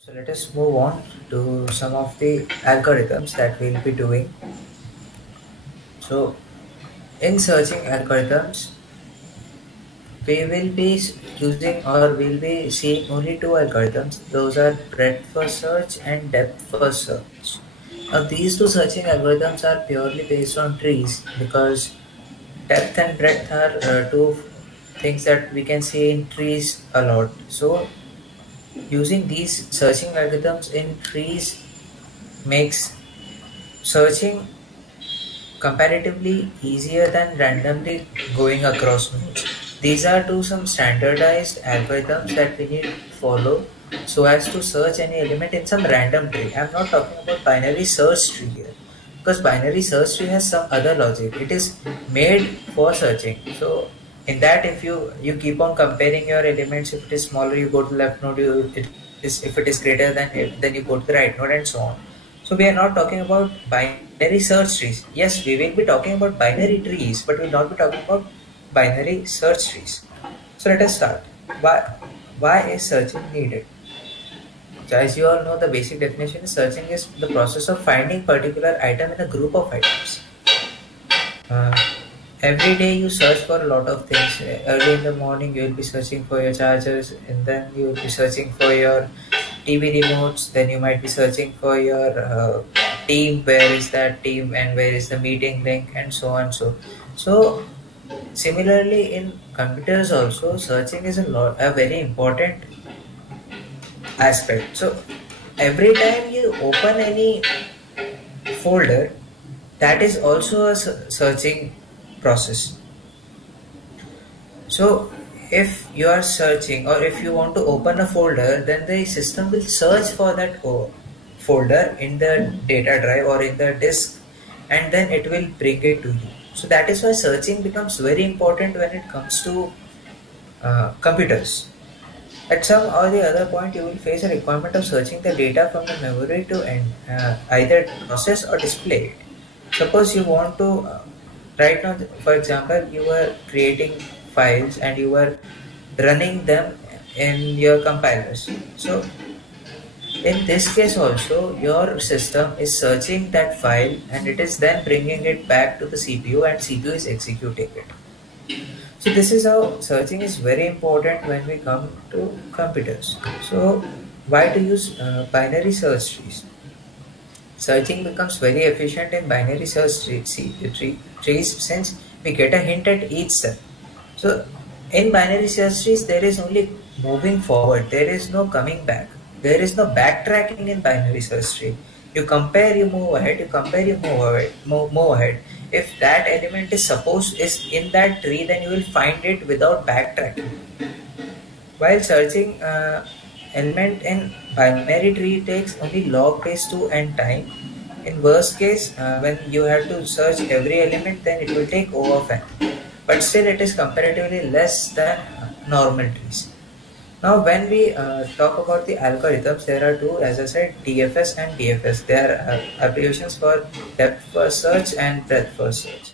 So let us move on to some of the algorithms that we'll be doing. So in searching algorithms, we will be using or we'll be seeing only two algorithms. Those are breadth first search and depth first search. Now these two searching algorithms are purely based on trees because depth and breadth are two things that we can see in trees a lot. So using these searching algorithms in trees makes searching comparatively easier than randomly going across nodes. These are two some standardized algorithms that we need to follow so as to search any element in some random tree. I'm not talking about binary search tree here because binary search tree has some other logic. It is made for searching. So in that, if you keep on comparing your elements, if it is smaller, you go to left node. If it is greater than it, then you go to the right node and so on. So we are not talking about binary search trees. Yes, we will be talking about binary trees, but we will not be talking about binary search trees. So let us start. Why is searching needed? So as you all know, the basic definition is searching is the process of finding particular item in a group of items. Uh, every day you search for a lot of things. Early in the morning you will be searching for your chargers, and then you will be searching for your TV remotes. Then you might be searching for your team. Where is that team, and where is the meeting link, and so on. So similarly in computers also, searching is a very important aspect. So every time you open any folder, that is also a searching process. So if you are searching or if you want to open a folder, then the system will search for that folder in the data drive or in the disk, and then it will bring it to you. So that is why searching becomes very important when it comes to computers. At some or the other point, you will face a requirement of searching the data from the memory to either process or display it. Suppose you want to, right now, for example, you were creating files and you were running them in your compilers. So in this case also, your system is searching that file and it is then bringing it back to the CPU, and CPU is executing it. So this is how searching is very important when we come to computers. So why to use binary search trees? Searching becomes very efficient in binary search trees since we get a hint at each step. So in binary search trees, there is only moving forward. There is no coming back. There is no backtracking in binary search tree. You compare, you move ahead. You compare, you move ahead. Move ahead. If that element is in that tree, then you will find it without backtracking. While searching element in binary tree takes only log base 2 and time. In worst case, when you have to search every element, then it will take O of n. But still, it is comparatively less than normal trees. Now, when we talk about the algorithms, there are two, as I said, DFS and DFS. They are abbreviations for depth first search and breadth first search.